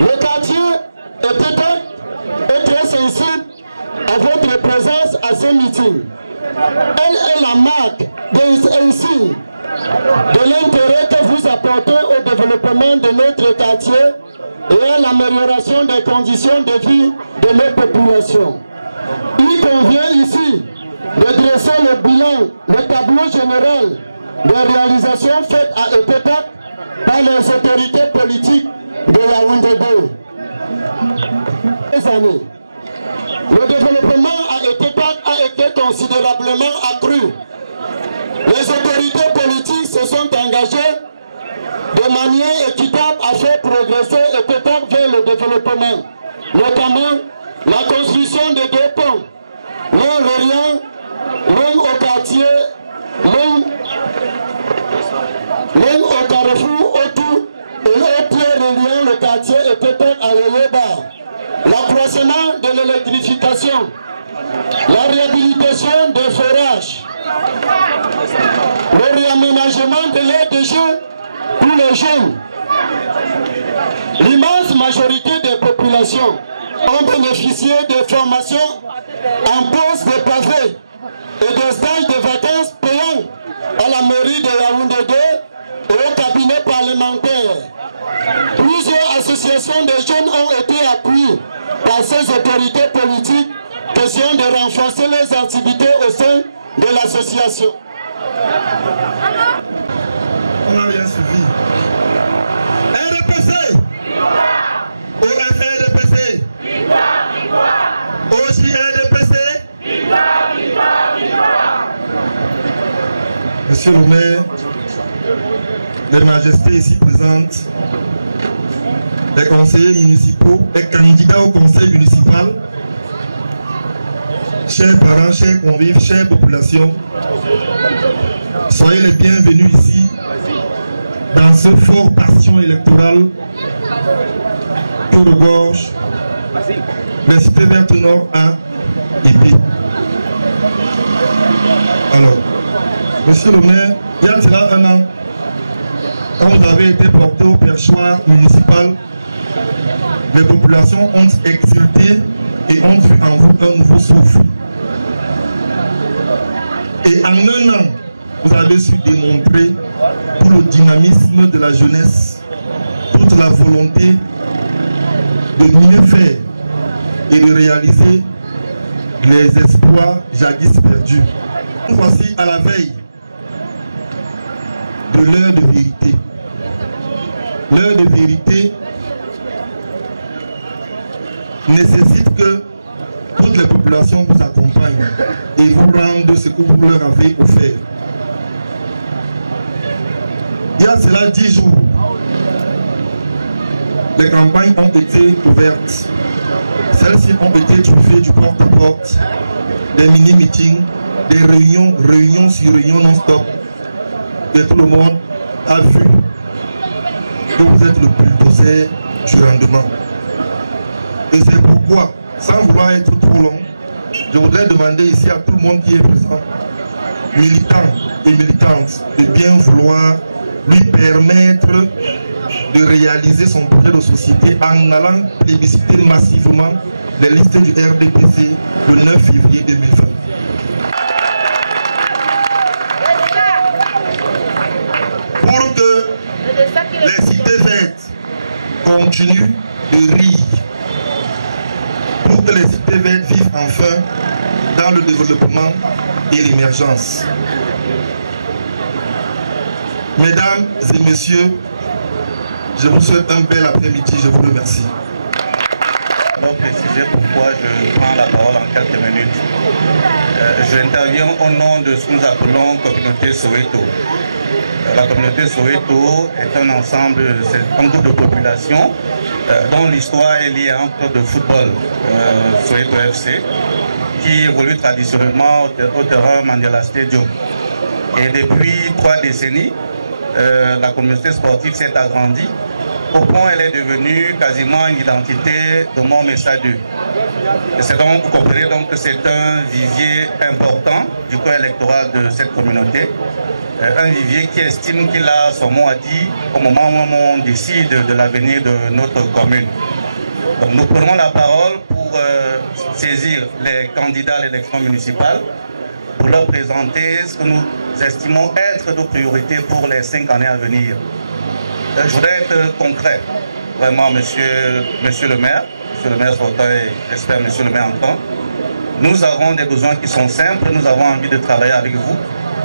Le quartier est très sensible à votre présence à ce meeting. Elle est la marque ainsi de l'intérêt que vous apportez au développement de notre quartier et à l'amélioration des conditions de vie de nos populations. Il convient ici de dresser le bilan, le tableau général des réalisations faites à Etepak par les autorités politiques de Yaoundé 2. Ces années, le développement à Etepak a été considérablement accru. Les autorités politiques se sont engagées de manière équitable à faire progresser Etepak vers le développement, notamment la construction de 2 ponts, l'un au quartier, l'un au carrefour autour et au pied reliant le quartier Etepak à Yoyoba, l'accroissement de l'électrification, la réhabilitation des forages, le réaménagement de l'aire de jeu pour les jeunes. L'immense majorité des populations ont bénéficié de formations en pose de pavés et de stages de vacances payants à la mairie de Yaoundé 2 et au cabinet parlementaire. Plusieurs associations de jeunes ont été appuyées par ces autorités politiques, question de renforcer les activités au sein de l'association. On a bien suivi. RDPC, OF RDPC, OJ RDPC, Monsieur le maire, les majestés ici présentes, les conseillers municipaux, les candidats au conseil municipal, chers parents, chers convives, chères populations, soyez les bienvenus ici dans ce fort bastion électoral que regorge les cités vertes Nord A et B. Alors, monsieur le maire, il y a cela 1 an, quand vous avez été porté au perchoir municipal, les populations ont exulté et ont vu en vous un nouveau souffle. Et en 1 an, vous avez su démontrer tout le dynamisme de la jeunesse, toute la volonté de mieux faire et de réaliser les espoirs jadis perdus. Nous voici à la veille de l'heure de vérité. L'heure de vérité nécessite que toutes les populations vous accompagnent et vous rendent ce que vous leur avez offert. Il y a cela 10 jours, les campagnes ont été ouvertes. Celles-ci ont été truffées du porte-à-porte, des mini-meetings, des réunions sur réunions non-stop. Et tout le monde a vu que vous êtes le bulldozer du rendement. Et c'est pourquoi, sans vouloir être trop long, je voudrais demander ici à tout le monde qui est présent, militants et militantes, de bien vouloir lui permettre de réaliser son projet de société en allant plébisciter massivement les listes du RDPC le 9 février 2020. Pour que les cités vertes continuent de rire, pour que les cités vertes vivent enfin dans le développement et l'émergence. Mesdames et messieurs, je vous souhaite un bel après-midi, je vous remercie. Pour préciser pourquoi je prends la parole en quelques minutes. J'interviens au nom de ce que nous appelons communauté Soweto. La communauté Soweto est un ensemble, c'est un groupe de population dont l'histoire est liée à un club de football, Soweto FC, qui évolue traditionnellement au terrain Mandela Stadium. Et depuis 3 décennies, la communauté sportive s'est agrandie au point où elle est devenue quasiment une identité de Mont-Messa 2. Et c'est donc, vous comprenez donc que c'est un vivier important du corps électoral de cette communauté. un vivier qui estime qu'il a son mot à dire au moment où on décide de l'avenir de notre commune. Donc nous prenons la parole pour saisir les candidats à l'élection municipale, pour leur présenter ce que nous estimons être nos priorités pour les 5 années à venir. Je voudrais être concret, vraiment, monsieur le maire sortant et j'espère monsieur le maire entrant. Nous avons des besoins qui sont simples, nous avons envie de travailler avec vous.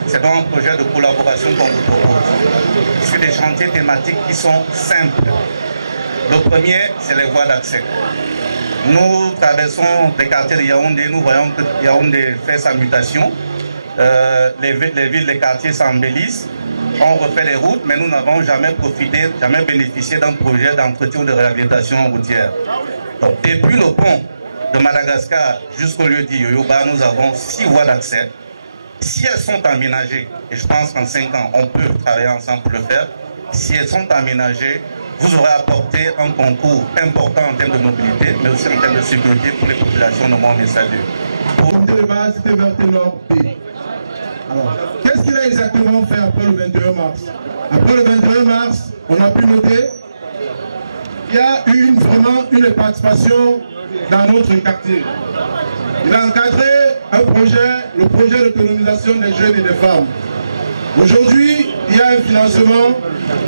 C'est donc un projet de collaboration qu'on vous propose sur des chantiers thématiques qui sont simples. Le premier, c'est les voies d'accès. Nous traversons des quartiers de Yaoundé, nous voyons que Yaoundé fait sa mutation. Les villes, les quartiers s'embellissent, on refait les routes, mais nous n'avons jamais profité, jamais bénéficié d'un projet d'entretien ou de réhabilitation routière. Donc, depuis le pont de Madagascar jusqu'au lieu dit Yoyoba, nous avons 6 voies d'accès. Si elles sont aménagées, et je pense qu'en 5 ans, on peut travailler ensemble pour le faire, si elles sont aménagées, vous aurez apporté un concours important en termes de mobilité, mais aussi en termes de sécurité pour les populations de Mont-Messager. Le comité de base, c'était vers Ténor B. Alors, qu'est-ce qu'il a exactement fait après le 21 mars? Après le 21 mars, on a pu noter qu'il y a eu vraiment une participation dans notre quartier. Il a encadré un projet, le projet d'autonomisation des jeunes et des femmes. Aujourd'hui, il y a un financement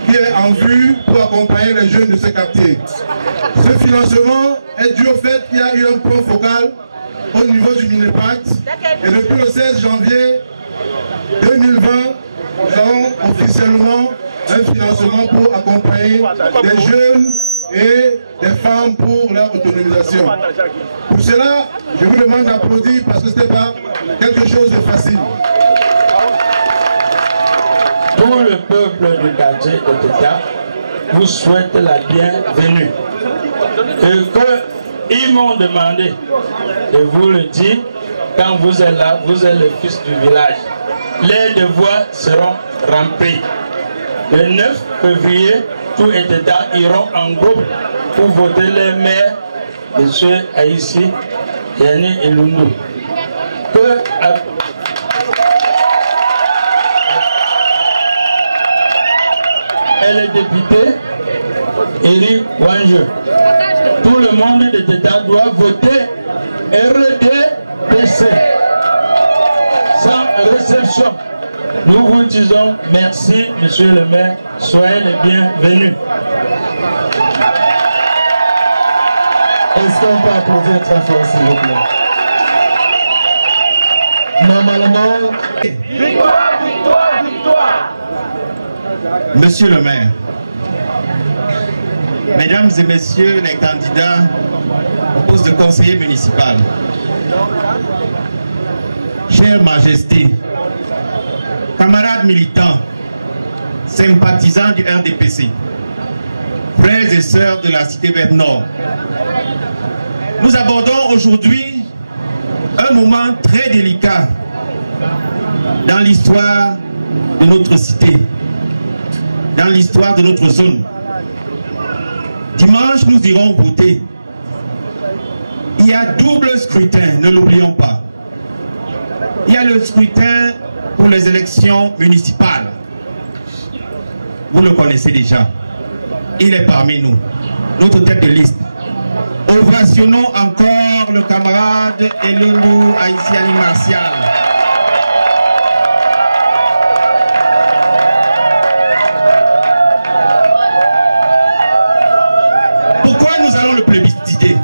qui est en vue pour accompagner les jeunes de ce quartier. Ce financement est dû au fait qu'il y a eu un point focal au niveau du Minepact et depuis le 16 janvier 2020, nous avons officiellement un financement pour accompagner des jeunes et des femmes pour leur autonomisation. Pour cela, je vous demande d'applaudir parce que ce n'est pas quelque chose de facile. Tout le peuple du quartier de Teta vous souhaite la bienvenue. Et qu'ils m'ont demandé de vous le dire, quand vous êtes là, vous êtes le fils du village. Les devoirs seront remplis. Le 9 février, tous les États iront en groupe pour voter les maires, M. Aïssi, Yanni et Lundu. Et les députés, Eric Wange. Tout le monde des États doit voter RDPC. Sans réception. Nous vous disons merci, monsieur le maire. Soyez les bienvenus. Est-ce qu'on peut applaudir très fort, s'il vous plaît? Normalement... Victoire, victoire, victoire! Monsieur le maire, mesdames et messieurs les candidats au poste de conseiller municipal, chère Majesté, camarades militants, sympathisants du RDPC, frères et sœurs de la Cité Verte Nord, nous abordons aujourd'hui un moment très délicat dans l'histoire de notre cité, dans l'histoire de notre zone. Dimanche, nous irons voter. Il y a double scrutin, ne l'oublions pas. Il y a le scrutin pour les élections municipales. Vous le connaissez déjà. Il est parmi nous, notre tête de liste. Ovationnons encore le camarade Elundu Aïssiani Martial. Pourquoi nous allons le plébisciter?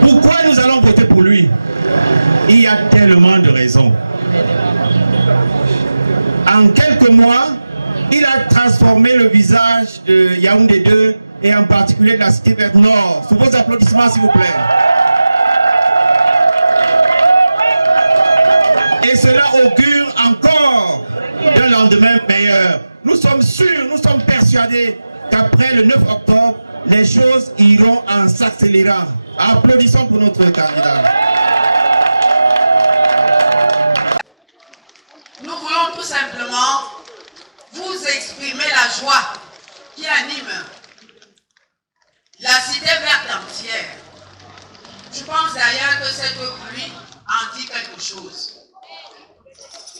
Pourquoi nous allons voter pour lui? Il y a tellement de raisons. En quelques mois, il a transformé le visage de Yaoundé 2 et en particulier de la Cité Verte Nord. Sous vos applaudissements, s'il vous plaît. Et cela augure encore d'un lendemain meilleur. Nous sommes sûrs, nous sommes persuadés qu'après le 9 octobre, les choses iront en s'accélérant. Applaudissons pour notre candidat. Nous voulons tout simplement vous exprimer la joie qui anime la Cité Verte entière. Je pense d'ailleurs que cette pluie en dit quelque chose.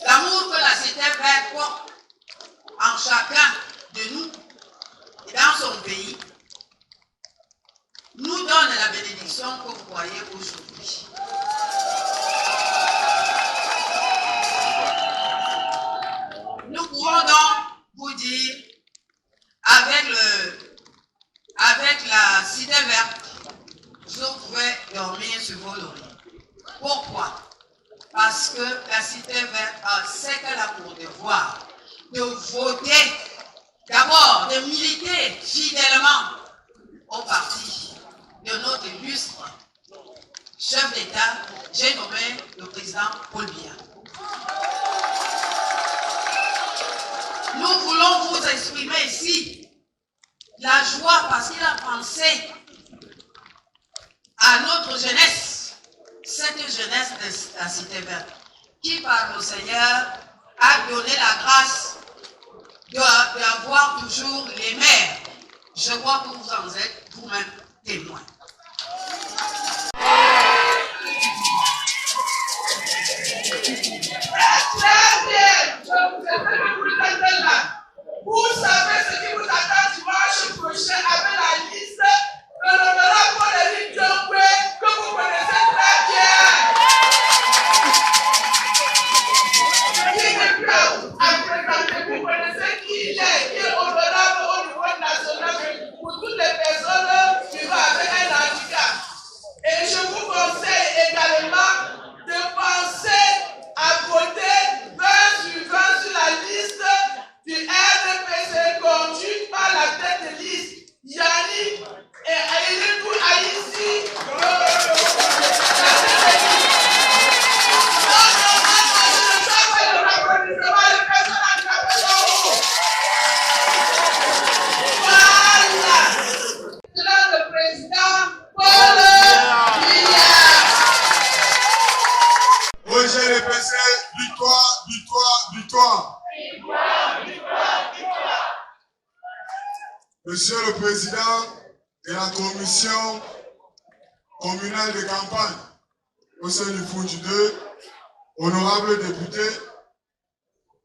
L'amour que la Cité Verte porte de la bénédiction que vous voyez aujourd'hui. Nous pouvons donc vous dire, avec la cité verte, vous pouvez dormir sur vos lauriers. Pourquoi? Parce que la cité verte sait qu'elle a pour devoir de voter, d'abord de militer fidèlement au parti de notre illustre chef d'État, j'ai nommé le président Paul Biya. Nous voulons vous exprimer ici la joie parce qu'il a pensé à notre jeunesse, cette jeunesse de la cité verte, qui par le Seigneur a donné la grâce d'avoir toujours les maires. Je crois que vous en êtes vous-même témoins. Vous savez ce qui vous attend dimanche prochain avec la liste de l'honorable Paul-Éric Diombe que vous connaissez très bien. Qui n'est plus à présenter, vous connaissez qui il est honorable au niveau national pour toutes les personnes vivant avec un handicap. Et je vous conseille également de penser à voter 20 sur 20 sur la liste du RDPC conduit par la tête de liste Yannick et Aïlou Aïssi. Le président Paul Biya. Roger RDPC, victoire, victoire, victoire. Monsieur le Président de la Commission communale de campagne au sein du Foundiougne 2, honorables députés,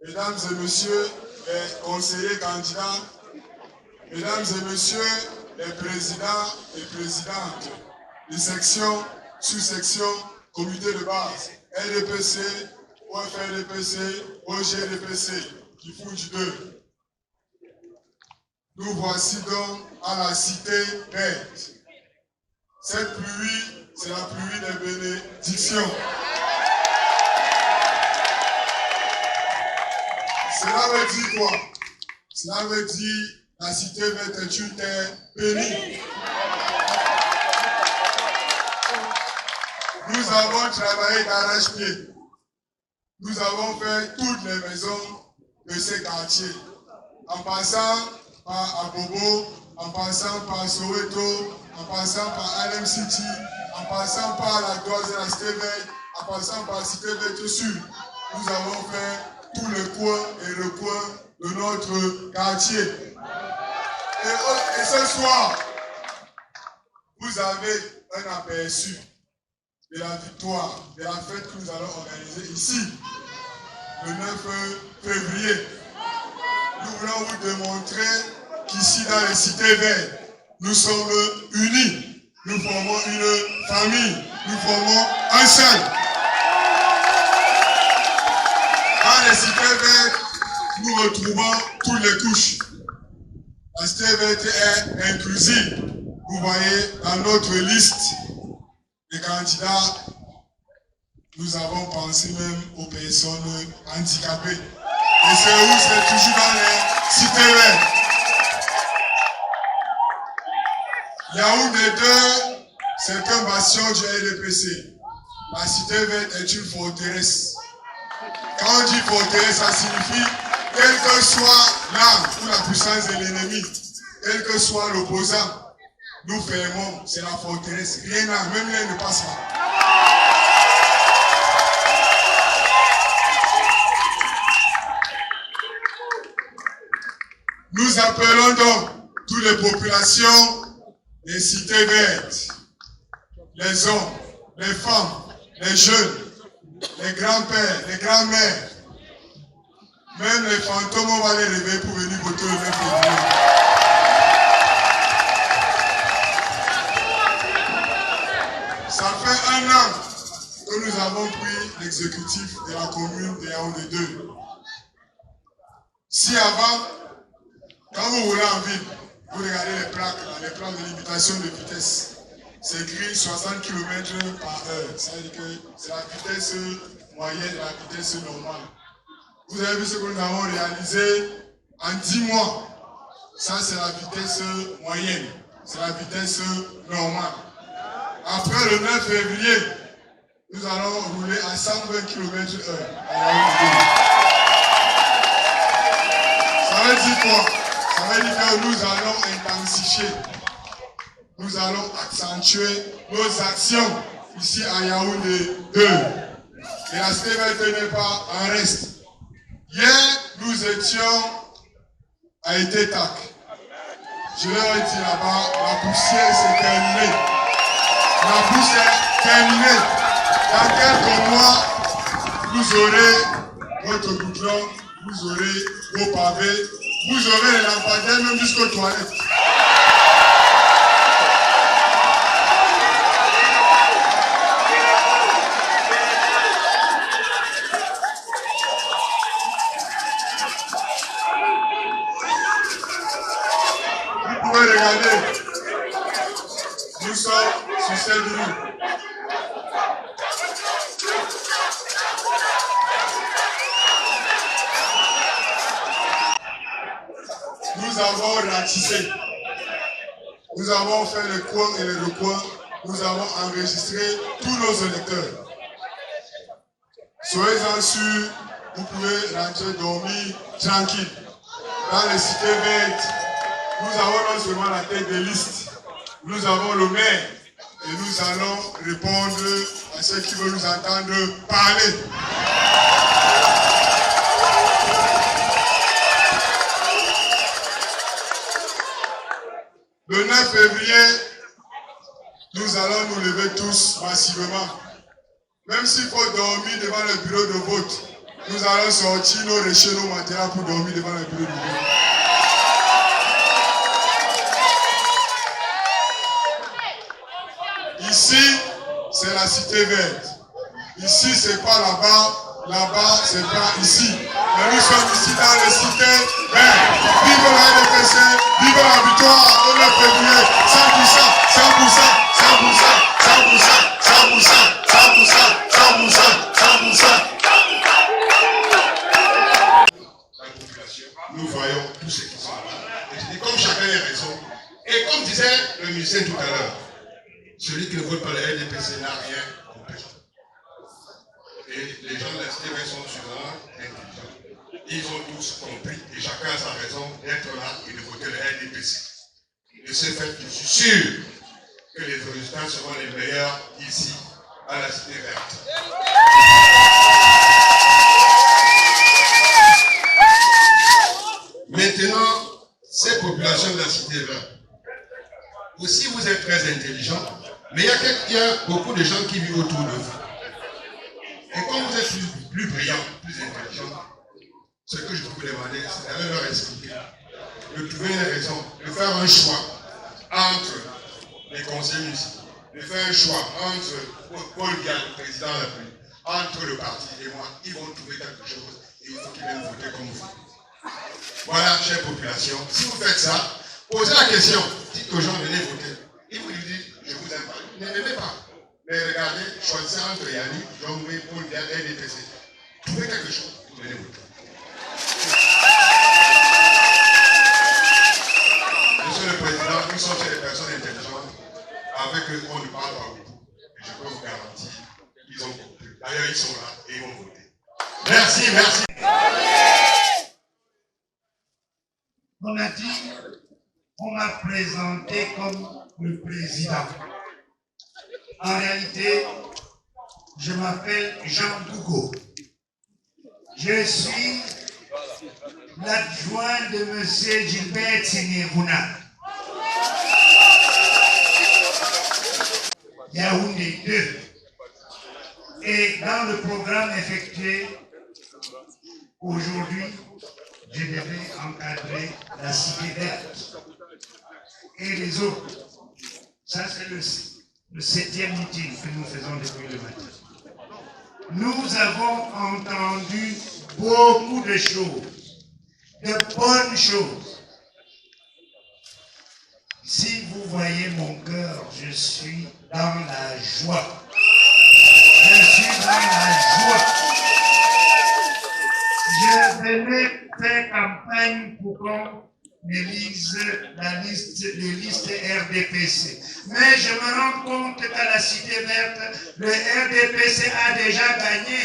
mesdames et messieurs les conseillers candidats, mesdames et messieurs les présidents et présidentes des sections, sous-sections, comités de base, RDPC, OFRDPC, OGRDPC, du Foundiougne 2. Nous voici donc à la cité verte. Cette pluie, c'est la pluie des bénédictions. Cela veut dire quoi? Cela veut dire la cité verte est une terre bénie. Nous avons travaillé d'arrache-pied. Nous avons fait toutes les maisons de ces quartiers. En passant par Abobo, en passant par Soweto, en passant par Alem City, en passant par la Doise de la Cité Verte, en passant par Cité Verte Sud. Nous avons fait tous les coins et recoins de notre quartier. Et ce soir, vous avez un aperçu de la victoire, de la fête que nous allons organiser ici, le 9 février. Nous voulons vous démontrer qu'ici dans les cités vertes, nous sommes unis. Nous formons une famille. Nous formons un seul. Dans les cités vertes, nous retrouvons toutes les couches. La cité verte est inclusive. Vous voyez dans notre liste des candidats, nous avons pensé même aux personnes handicapées. Et c'est où? C'est toujours dans les cités vertes. Yaoundé 2, c'est un bastion du RDPC. La cité verte est une forteresse. Quand on dit forteresse, ça signifie, quelle que soit l'arme ou la puissance de l'ennemi, quel que soit l'opposant, nous fermons, c'est la forteresse. Rien n'a, même l'air ne passe pas. Nous appelons donc toutes les populations des cités vertes, les hommes, les femmes, les jeunes, les grands-pères, les grands-mères, même les fantômes, on va les réveiller pour venir voter le 9 février. fait 1 an que nous avons pris l'exécutif de la commune de Yaoundé 2. Si avant, quand vous roulez en ville, vous regardez les plaques de limitation de vitesse, c'est écrit 60 km/h. Ça veut dire que c'est la vitesse moyenne et la vitesse normale. Vous avez vu ce que nous avons réalisé en 10 mois. Ça, c'est la vitesse moyenne. C'est la vitesse normale. Après le 9 février, nous allons rouler à 120 km/h. Ça veut dire quoi? Ça veut dire que nous allons intensifier. Nous allons accentuer nos actions ici à Yaoundé 2. Et la cité verte n'est pas un reste. Hier, nous étions à Etetak. Je leur ai dit là-bas, la poussière s'est terminée. La poussière est terminée. Dans quelques mois, vous aurez votre goudron, vous aurez vos pavés, vous aurez les lampadaires même jusqu'aux toilettes. Vous pouvez regarder. Nous sommes sur cette rue. Nous avons ratissé. Nous avons fait le coin et le recoin. Nous avons enregistré tous nos électeurs. Soyez-en sûrs, vous pouvez rentrer dormir tranquille. Dans les cités vertes, nous avons non seulement la tête des listes, nous avons le maire et nous allons répondre à ceux qui veulent nous entendre parler. Le 9 février, nous allons nous lever tous massivement. Même s'il faut dormir devant le bureau de vote, nous allons sortir nos réchets, nos matériaux pour dormir devant le bureau de vote. Ici, c'est la cité verte. Ici, c'est pas là-bas. Là-bas, c'est pas ici. Mais nous sommes ici dans les cités vertes. Vive la RDPC, vive la victoire au 9 février. 100%, 100%. Nous voyons tous ceux qui sont là. Et comme chacun a raison, et comme disait le musicien tout à l'heure, celui qui ne vote pas le RDPC n'a rien compris. Et les gens de la cité sont souvent intelligents. Ils ont tous compris et chacun a sa raison d'être là et de voter le RDPC. De ce fait, je suis sûr que les résultats seront les meilleurs ici à la cité verte. Maintenant, ces populations de la cité verte, aussi vous êtes très intelligents, mais il y a beaucoup de gens qui vivent autour de vous. Et comme vous êtes plus brillants, plus intelligents, ce que je peux vous demander, c'est d'aller leur expliquer, de trouver une raison, de faire un choix entre les conseillers municipaux, de faire un choix entre Paul Biya, le président de la République, entre le parti et moi. Ils vont trouver quelque chose et il faut qu'ils viennent voter comme vous. Voilà, chère population, si vous faites ça, posez la question, dites aux gens, venez voter. Ils vous disent, je vous aime pas. Ne m'aimez pas. Mais regardez, choisissez entre Yannick, Jean-Louis, Paul Biya et RDPC. Trouvez quelque chose, vous venez voter. Monsieur le Président, nous sommes des personnes intelligentes. Avec eux, on ne parle pas beaucoup. Et je peux vous garantir qu'ils ont compris. D'ailleurs, ils sont là et ils vont voter. Merci, merci. On a dit, on m'a présenté comme le président. En réalité, je m'appelle Jean Dougo. Je suis l'adjoint de M. Gilbert Sénégouna. Yaoundé 2. Et dans le programme effectué aujourd'hui, je devais encadrer la cité verte et les autres. Ça, c'est le 7e meeting que nous faisons depuis le matin. Nous avons entendu beaucoup de choses, de bonnes choses. Si vous voyez mon cœur, je suis dans la joie. Je suis dans la joie. Je venais faire campagne pour qu'on élise les listes RDPC. Mais je me rends compte qu'à la Cité Verte, le RDPC a déjà gagné.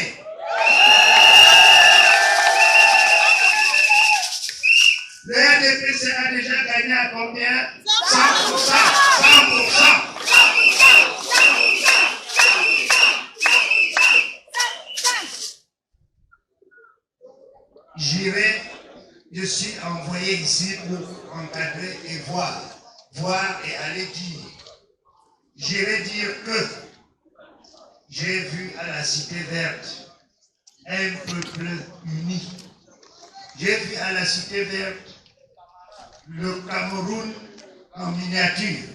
Le RDPC a déjà gagné à combien? 100%. 100%. J'irai, je suis envoyé ici pour encadrer et voir et aller dire. J'irai dire que j'ai vu à la Cité Verte un peuple uni. J'ai vu à la Cité Verte le Cameroun en miniature.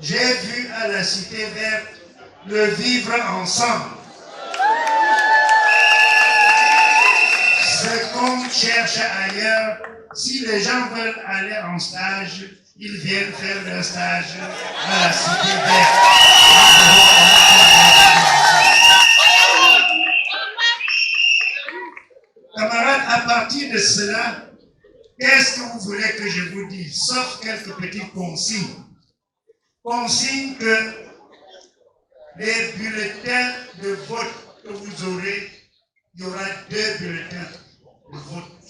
J'ai vu à la Cité Verte le vivre ensemble. Ce qu'on cherche ailleurs, si les gens veulent aller en stage, ils viennent faire leur stage à la Cité Verte. Camarades, à partir de cela, qu'est-ce que vous voulez que je vous dise? Sauf quelques petites consignes. Consignes que les bulletins de vote que vous aurez, il y aura 2 bulletins de vote.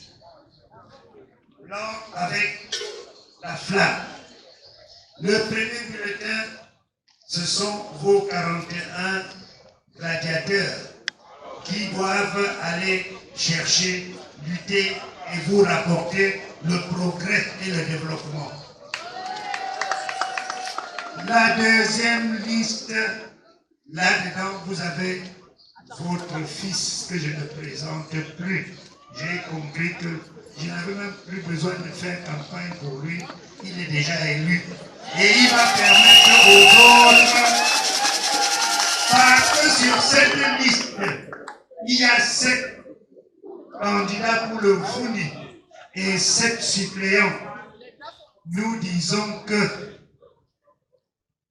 Blanc avec la flamme. Le premier bulletin, ce sont vos 41 gladiateurs qui doivent aller chercher, lutter et vous rapporter le progrès et le développement. La deuxième liste, là-dedans, vous avez votre fils que je ne présente plus. J'ai compris que je n'avais même plus besoin de faire campagne pour lui. Il est déjà élu. Et il va permettre aux autres, parce que sur cette liste, il y a 7 candidats pour le Fundi et 7 suppléants. Nous disons que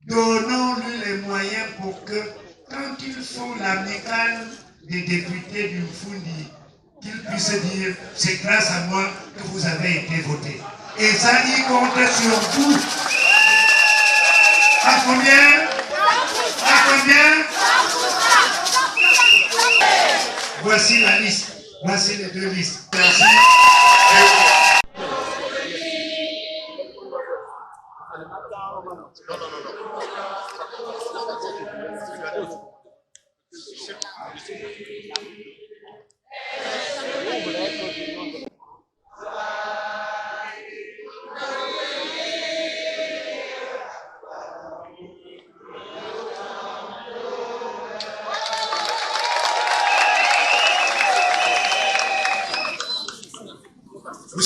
donnons-lui les moyens pour que, quand ils font l'amicale des députés du Fundi, qu'ils puissent dire « c'est grâce à moi que vous avez été voté ». Et ça, il compte sur vous. À combien? À combien? Voici la liste. Voici les 2 listes. Merci. Non.